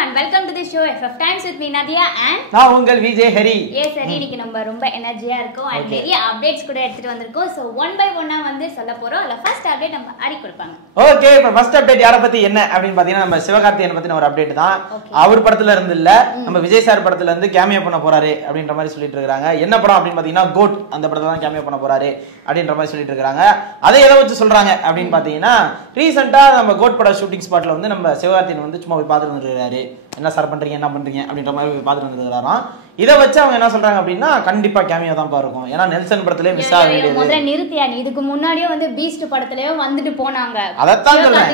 and welcome to the show FF Times with me Nadia and நான் உங்கள் Vijay Hari. Yes சரி, இன்னைக்கு நம்ம ரொம்ப எனர்ஜியா இருக்கோம் and நிறைய அப்டேட்ஸ் கூட எடுத்துட்டு வந்திருக்கோம். So one by one வந்து சொல்ல போறோம். அதுல ஃபர்ஸ்ட் அப்டேட் நம்ம ஹரி கொடுப்பாங்க. ஓகே, இப்போ ஃபர்ஸ்ட் அப்டேட் யாரை பத்தி என்ன அப்படினு பாத்தீங்கன்னா நம்ம சிவகார்த்திகேயன் பத்தின ஒரு அப்டேட் தான். அவர் படத்துல இருந்து இல்ல, நம்ம விஜய் சார் படத்துல இருந்து கேமியோ பண்ண போறாரு அப்படின்ற மாதிரி சொல்லிட்டு இருக்காங்க. என்ன படம் அப்படினு பாத்தீங்கன்னா கோட், அந்த படத்துல தான் கேமியோ பண்ண போறாரு அப்படின்ற மாதிரி சொல்லிட்டு இருக்காங்க. அதை எதை வச்சு சொல்றாங்க அப்படினு பாத்தீங்கன்னா ரீசன்ட்டா நம்ம கோட் பட ஷூட்டிங் ஸ்பாட்ல வந்து நம்ம சிவகார்த்திகேயன் வந்து சும்மா போய் பார்த்துட்டு வந்துருக்காரு. என்ன சார் பண்றீங்க, என்ன பண்றீங்க அப்படின்ற மாதிரி போய் பார்த்துட்டு வந்துருக்காராம். இதை வச்சு அவங்க என்ன சொல்றாங்க அப்படின்னா கண்டிப்பா கேமியோ தான் இருக்கும். ஏன்னா நெல்சன் படத்திலே மிஸ் ஆக வேண்டியது. முதல்ல நிறுத்தியா, நீ இதுக்கு முன்னாடியே வந்து பீஸ்ட் படத்திலேயே வந்துட்டு போனாங்க. அதத்தான் சொல்றேன்,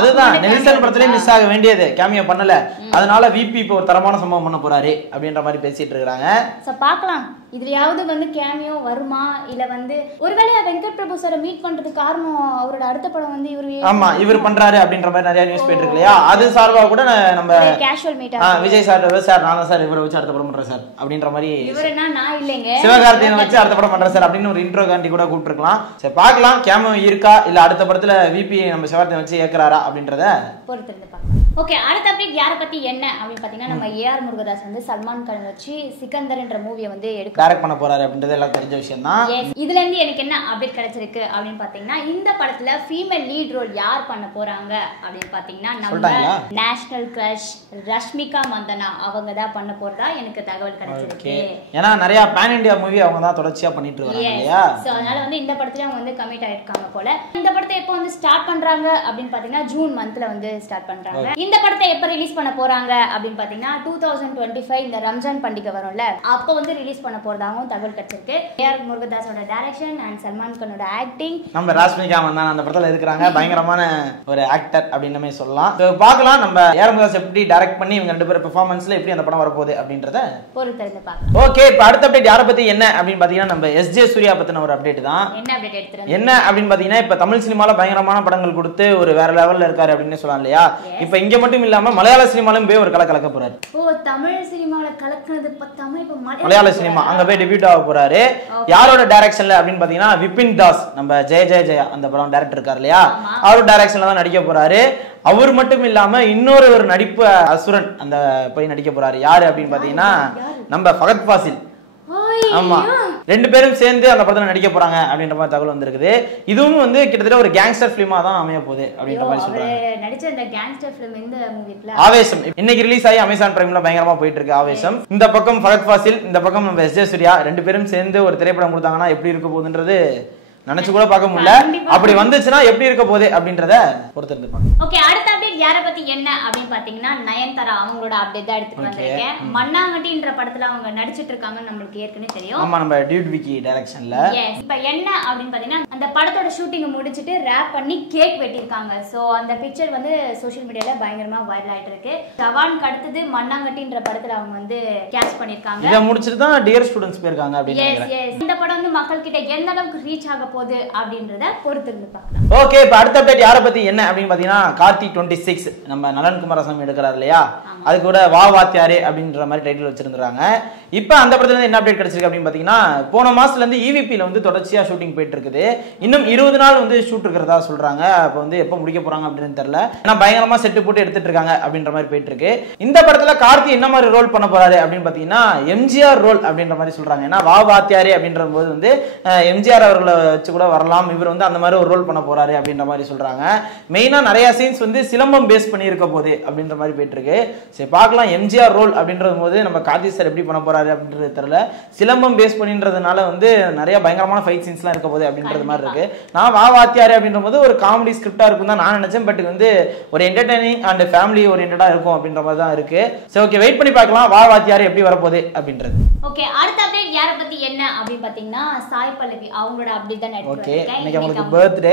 அதுதான் நெல்சன் படத்திலே மிஸ் ஆக வேண்டியது, கேமியோ பண்ணல. அதனால விபி இப்போ ஒரு தரமான சம்பவம் பண்ண போறாரு அப்படின்ற மாதிரி பேசிட்டு இருக்காங்க. சோ பார்க்கலாம் இதுலயாவது வந்து கேமியோ வருமா, இல்ல வந்து ஒருவேளை வெங்கட் பிரபு சாரை மீட் பண்றதுக்கு காரணம் அவரோட அடுத்த படம் வந்து இவர் பண்றாரு அப்படின்ற மாதிரி நிறைய நியூஸ் போயிட்டு இருக்கு இல்லையா. அது சார்பா கூட நம்ம casual meet Vijay sir sir நான் சார் இவரை வச்சு அடுத்த படம் பண்றேன் சார் அப்படின்ற மாதிரி, இவரனா நான் இல்லங்க சிவகார்த்திகேயன் வச்சு அடுத்த படம் பண்றேன் சார் அப்படின்னு ஒரு இன்ட்ரோ காண்டி கூட கூப்பிட்டுருக்கலாம். சரி பார்க்கலாம் கேமியோ இருக்கா இல்ல அடுத்த படத்துல விபி நம்ம சிவகார்த்திகேயன் வச்சு ஏக்குறாரா அப்படின்றத பொறுத்திருந்து பார்க்கலாம். ஓகே, அடுத்த அப்டேட் யாரை பத்தி என்ன அப்படின்னு பாத்தீங்கன்னா நம்ம ஏஆர் முருகதாஸ் வந்து சல்மான் கான் வச்சு சிக்கந்தர் என்ற மூவியை வந்து டைரக்ட் பண்ண போறாரு அப்படின்றது எல்லாம் தெரிஞ்ச விஷயம் தான். இதுல இருந்து எனக்கு என்ன அப்டேட் கிடைச்சிருக்கு அப்படின்னு பாத்தீங்கன்னா இந்த படத்துல ஃபீமேல் லீட் ரோல் யார் பண்ண போறாங்க அப்படின்னு பாத்தீங்கன்னா நம்ம நேஷனல் கிரஷ் ரஷ்மிகா மந்தனா அவங்க தான் பண்ண போறதா எனக்கு தகவல் கிடைச்சிருக்கு. ஏன்னா நிறைய பேன் இந்தியா மூவி அவங்க தான் தொடர்ச்சியா பண்ணிட்டு இருக்காங்க இல்லையா. சோ அதனால வந்து இந்த படத்துல அவங்க வந்து கமிட் ஆயிருக்காங்க போல. இந்த படத்தை எப்போ வந்து ஸ்டார்ட் பண்றாங்க அப்படின்னு பாத்தீங்கன்னா ஜூன் மந்த்ல வந்து ஸ்டார்ட் பண்றாங்க. இந்த படத்தை எப்ப ரிலீஸ் பண்ண போறாங்க அப்படின்னு பாத்தீங்கன்னா 2025 இந்த ரம்ஜான் பண்டிகை வரும்ல அப்ப வந்து ரிலீஸ் பண்ண போறதாகவும் தகவல் கிடைச்சிருக்கு. ஏஆர் முருகதாஸோட டைரக்ஷன் அண்ட் சல்மான் கானோட ஆக்டிங், நம்ம ராஷ்மிகா மந்தனா அந்த படத்துல இருக்காங்க, பயங்கரமான ஒரு ஆக்டர் அப்படினே சொல்லலாம். பார்க்கலாம் நம்ம ஏஆர் முருகதாஸ் எப்படி டைரக்ட் பண்ணி இவங்க ரெண்டு பேரும் பெர்ஃபார்மன்ஸ்ல எப்படி அந்த படம் வர போகுது அப்படின்றத பொறுத்திருந்து பார்க்கலாம். ஓகே, இப்போ அடுத்த அப்டேட் யாரை பத்தி என்ன அப்படின்னு பாத்தீங்கன்னா நம்ம எஸ்ஜே சூர்யா பத்தின ஒரு அப்டேட் தான். என்ன அப்டேட் எடுத்துறீங்க என்ன அப்படின்னு பாத்தீங்கன்னா இப்ப தமிழ் சினிமால பயங்கரமான படங்கள் கொடுத்து ஒரு வேற லெவல்ல இருக்காரு அப்படின்னு சொல்லலாம் இல்லையா. இப்ப இங்க மட்டும் இல்லாம மலையாள சினிமாலும் போய் ஒரு கலக்க போறாரு. ஓ, தமிழ் சினிமால கலக்குனது பத்தாம இப்ப மலையாள சினிமா அங்க போய் டெபியூட் ஆக போறாரு. யாரோட டைரக்ஷன்ல அப்படின்னு பாத்தீங்கன்னா விபின் தாஸ், நம்ம ஜெய அந்த படம் டைரக்டர் இருக்காரு இல்லையா, அவரோட டைரக்ஷன்ல தான் நடிக்க போறாரு. அவர் மட்டும் இல்லாம இன்னொரு ஒரு நடிப்பு அசுரன் அந்த போய் நடிக்க போறாரு. யாரு அப்படின்னு பாத்தீங்கன்னா நம்ம ஃபகத் ஃபாசில். ஆமா, ரெண்டு பேரும் சேர்ந்து அந்த படத்துல நடிக்க போறாங்க அப்படின்ற மாதிரி தகவல் வந்திருக்குது. இதுவும் வந்து கிட்டத்தட்ட ஒரு கேங்ஸ்டர் பிலிமா தான் அமைய போகுது அப்படின்ற மாதிரி சொல்றாங்க. நடிச்ச அந்த கேங்ஸ்டர் ஃபிலிம் இந்த மூவில ஆவேசம் இன்னைக்கு ரிலீஸ் ஆகி அமேசான் பிரைம்ல பயங்கரமா போயிட்டு இருக்கு ஆவேசம். இந்த பக்கம் ஃபகத் ஃபாசில், இந்த பக்கம் நம்ம எஸ்ஜே சூர்யா, ரெண்டு பேரும் சேர்ந்து ஒரு திரைப்படம் கொடுத்தாங்கன்னா எப்படி இருக்க போகுதுன்றது நினைச்சு கூட பார்க்க முடியல. அப்படி வந்துச்சுன்னா எப்படி இருக்க போகுது அப்படின்றத பொறுத்திருந்து பார்க்கலாம். ஓகே, அடுத்த அப்டேட் யாரை பத்தி என்ன அப்படின்னு பாத்தீங்கன்னா நயன்தாரா அவங்களோட அப்டேட் தான் எடுத்துட்டு வந்திருக்கேன். மண்ணாங்கட்டின்ற படத்துல அவங்க நடிச்சிட்டு இருக்காங்க, நம்மளுக்கு ஏற்கனவே தெரியும். ஆமா, நம்ம டியூட் விக்கி டைரக்ஷன்ல. இப்ப என்ன அப்படின்னு பாத்தீங்கன்னா அந்த படத்தோட ஷூட்டிங் முடிச்சிட்டு ரேப் பண்ணி கேக் வெட்டிருக்காங்க. சோ அந்த பிக்சர் வந்து சோஷியல் மீடியால பயங்கரமா வைரல் ஆயிட்டு இருக்கு. ஜவானுக்கு அடுத்தது மண்ணாங்கட்டின்ற படத்துல அவங்க வந்து கேட்ச் பண்ணிருக்காங்க. இத முடிச்சிட்டு தான் டியர் ஸ்டூடண்ட்ஸ் போயிருக்காங்க அப்படின்னு நினைக்கிறேன். இந்த படம் வந்து மக்கள் கிட்ட எந்த அளவுக்கு ரீச் ஆக போகுது அப்படின்றத பொறுத்திருந்து பார்க்கலாம். ஓகே, இப்போ அடுத்த அப்டேட் யாரை பத்தி என்ன அப்படின்னு பாத்தீங்கன்னா கார்த்தி 26 நம்ம நலன் குமாரசாமி எடுக்கிறாரு இல்லையா, அது கூட வா வாத்தியாரே அப்படின்ற மாதிரி டைட்டில் வச்சிருந்தாங்க. இப்போ அந்த படத்துல இருந்து என்ன அப்டேட் கிடைச்சிருக்கு அப்படின்னு பாத்தீங்கன்னா போன மாசத்துல இருந்து ஈவிபில வந்து தொடர்ச்சியா ஷூட்டிங் போயிட்டு இருக்குது. இன்னும் 20 நாள் வந்து ஷூட் இருக்கிறதா சொல்றாங்க. அப்ப வந்து எப்போ முடிக்க போறாங்க அப்படின்னு தெரியல. ஏன்னா பயங்கரமா செட்டு போட்டு எடுத்துட்டு இருக்காங்க அப்படின்ற மாதிரி போயிட்டு இருக்கு. இந்த படத்துல கார்த்தி என்ன மாதிரி ரோல் பண்ண போறாரு அப்படின்னு பாத்தீங்கன்னா எம்ஜிஆர் ரோல் அப்படின்ற மாதிரி சொல்றாங்க. ஏன்னா வா வாத்தியாரே அப்படின்ற போது வந்து எம்ஜிஆர் அவர்களை வச்சு கூட வரலாம், இவர் வந்து அந்த மாதிரி ஒரு ரோல் பண்ண போறாரு அப்படின்ற மாதிரி சொல்றாங்க. மெயினா நிறைய சீன்ஸ் வந்து சிலம்பம் பேஸ் பண்ணி இருக்க போது அப்படின்ற மாதிரி போயிட்டு இருக்கு. சரி பார்க்கலாம் எம்ஜிஆர் ரோல் அப்படின்றது போது நம்ம கார்த்தி சார் எப்படி பண்ண போறாரு அப்படின்றது தெரியல. சிலம்பம் பேஸ் பண்ணின்றதுனால வந்து நிறைய பயங்கரமான ஃபைட் சீன்ஸ்லாம் இருக்க போது அப்படின்றது மாதிரி இருக்கு. நான் வா வாத்தியாரே அப்படின்ற போது ஒரு காமெடி ஸ்கிரிப்டா இருக்கும் தான் நான் நினைச்சேன். பட் வந்து ஒரு என்டர்டைனிங் அண்ட் ஃபேமிலி ஓரியன்டா இருக்கும் அப்படின்ற மாதிரி தான் இருக்கு. சரி ஓகே, வெயிட் பண்ணி பார்க்கலாம் வா வாத்தியாரே எப்படி வரப்போகுது அப்படின்றது. ஓகே, அடுத்த அப்டேட் யாரை பத்தி என்ன அப்படின்னு பாத்தீங்கன்னா சாய் பல்லவி அவங்களோட அப்டேட் தான் ஓகே, இன்னைக்கு அவங்களுக்கு பர்த்டே.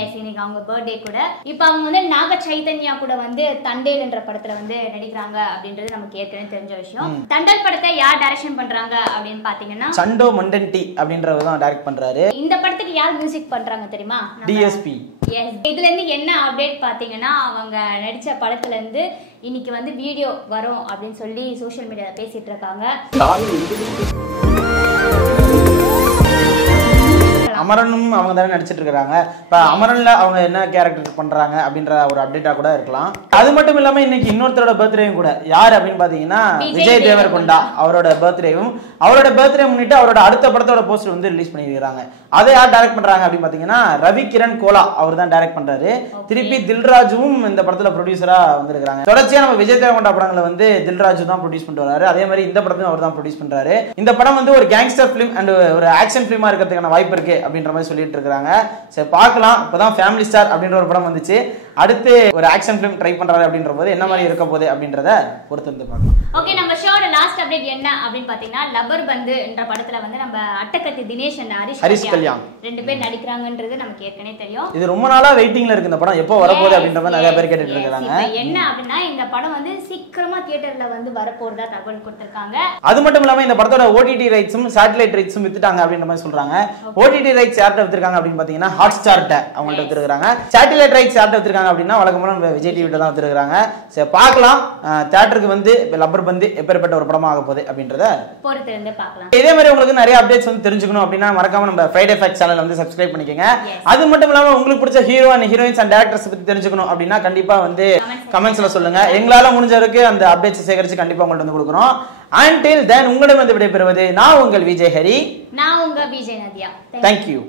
எஸ், இன்னைக்கு அவங்க பர்த்டே கூட. இப்போ அவங்க வந்து நாக சைதன்யா கூட வந்து தண்டேல் என்ற படத்துல வந்து நடிக்கிறாங்க அப்படின்றது நமக்கு ஏற்கனவே தெரிஞ்ச விஷயம். தண்டல் படத்தை யார் டைரக்ஷன் பண்றாங்க அப்படின்னு பாத்தீங்கன்னா சண்டோ மண்டன்டி அப்படின்றவர் தான் டைரக்ட் பண்றாரு. இந்த படத்துக்கு யார் மியூசிக் பண்றாங்க தெரியுமா? டிஎஸ்பி. எஸ், இதுல இருந்து என்ன அப்டேட் பாத்தீங்கன்னா அவங்க நடிச்ச படத்துல இருந்து இன்னைக்கு வந்து வீடியோ வரும் அப்படின்னு சொல்லி சோஷியல் மீடியால பேசிட்டு இருக்காங்க. அமரனும் அவங்க தானே நடிச்சிட்டு இருக்காங்க. இப்ப அமரன்ல அவங்க என்ன கேரக்டர் பண்றாங்க அப்படின்ற ஒரு அப்டேட்டா கூட இருக்கலாம். அது மட்டும் இல்லாம இன்னைக்கு இன்னொருத்தரோட பர்த்டேயும் கூட. யார் அப்படின்னு பாத்தீங்கன்னா விஜய் தேவரகொண்டா அவரோட பர்த்டேவும். அவரோட பர்த்டே முன்னிட்டு அவரோட அடுத்த படத்தோட போஸ்டர் வந்து ரிலீஸ் பண்ணிருக்காங்க. அதை யார் டைரக்ட் பண்றாங்க அப்படின்னு பாத்தீங்கன்னா ரவி கிரண் கோலா அவர் தான் டைரக்ட் பண்றாரு. திருப்பி தில்ராஜுவும் இந்த படத்துல ப்ரொடியூசரா வந்திருக்காங்க. தொடர்ச்சியா நம்ம விஜய் தேவரகொண்டா படங்களை வந்து தில்ராஜு தான் ப்ரொடியூஸ் பண்ணிட்டு வராரு. அதே மாதிரி இந்த படத்தையும் அவர் தான் ப்ரொடியூஸ் பண்றாரு. இந்த படம் வந்து ஒரு கேங்ஸ்டர் பிலிம் அண்ட் ஒரு ஆக்ஷன் பிலிமா இருக்கிறதுக்கான வாய்ப்பு இருக்கு அப்படின்ற மாதிரி சொல்லிட்டு இருக்காங்க. சரி பார்க்கலாம். இப்பதான் ஃபேமிலி ஸ்டார் அப்படின்ற ஒரு படம் வந்துச்சு. அடுத்து ஒரு ஆக்ஷன் பிலிம் ட்ரை பண்றாரு அப்படின்ற போது என்ன மாதிரி இருக்க போகுது அப்படின்றத பொறுத்து வந்து பார்க்கலாம். ஓகே, நம்ம ஷோட லாஸ்ட் அப்டேட் என்ன அப்படின்னு பாத்தீங்கன்னா லப்பர் பந்து என்ற படத்துல வந்து நம்ம அட்டகத்தி தினேஷ் and ஹரிஷ் கல்யாண் ரெண்டு பேர் நடிக்கிறாங்கன்றது நமக்கு ஏற்கனவே தெரியும். இது ரொம்ப நாளா வெயிட்டிங்ல இருக்கு. இந்த படம் எப்போ வரப்போகுது அப்படின்ற மாதிரி நிறைய பேர் கேட்டுட்டு இருக்காங்க. என்ன அப்படின்னா இந்த படம் வந்து சீக்கிரமா தியேட்டர்ல வந்து வரப்போறதா தகவல் கொடுத்திருக்காங்க. அது மட்டும் இல்லாம இந்த படத்தோட ஓடிடி ரைட்ஸும் சேட்டலைட் ரைட்ஸும் வித்துட்டாங்க அப்படின்ற மாதிரி சொல்றாங்க. ஓடிடி ரைட்ஸ் யார்ட்ட வித்துருக்காங்க அப்படின்னு பாத்தீங்கன்னா ஹாட் ஸ்டார்ட்ட அவங்கள்ட்ட வித்துருக்காங்க. சேட்டலைட் ரைட்ஸ் யார்ட்ட வித்துருக்காங்க அப்படின்னா வழக்கமான விஜய் டிவில தான் வித்துருக்காங்க. சரி பார்க்கலாம். தியேட்டருக்கு வந்து லப்பர் பந்து எப்பேற்பட்ட ஒரு படமா ஆக போகுது அப்படின்றத பொறுத்து இருந்து பார்க்கலாம். இதே மாதிரி உங்களுக்கு நிறைய அப்டேட்ஸ் வந்து தெரிஞ்சுக்கணும் அப்படின்னா மறக்காம நம்ம ஃப்ரைடே ஃபேக்ட் சேனல் வந்து சப்ஸ்கிரைப் பண்ணிக்கங்க. அது மட்டும் இல்லாம உங்களுக்கு பிடிச்ச hero and heroines and directors பத்தி தெரிஞ்சுக்கணும் அப்படின்னா கண்டிப்பா வந்து கமெண்ட்ஸ்ல சொல்லுங்க. எங்களால முடிஞ்ச வரைக்கும் அந்த அப்டேட்ஸ் சேகரிச்சு கண்டிப்பா உங்கள்ட்ட வந்து கொடுக்குறோம். Until then உங்களிடம் வந்து விடைபெறுவது நான் உங்கள் விஜய் ஹரி. நான் உங்க விஜய் நதியா. Thank you.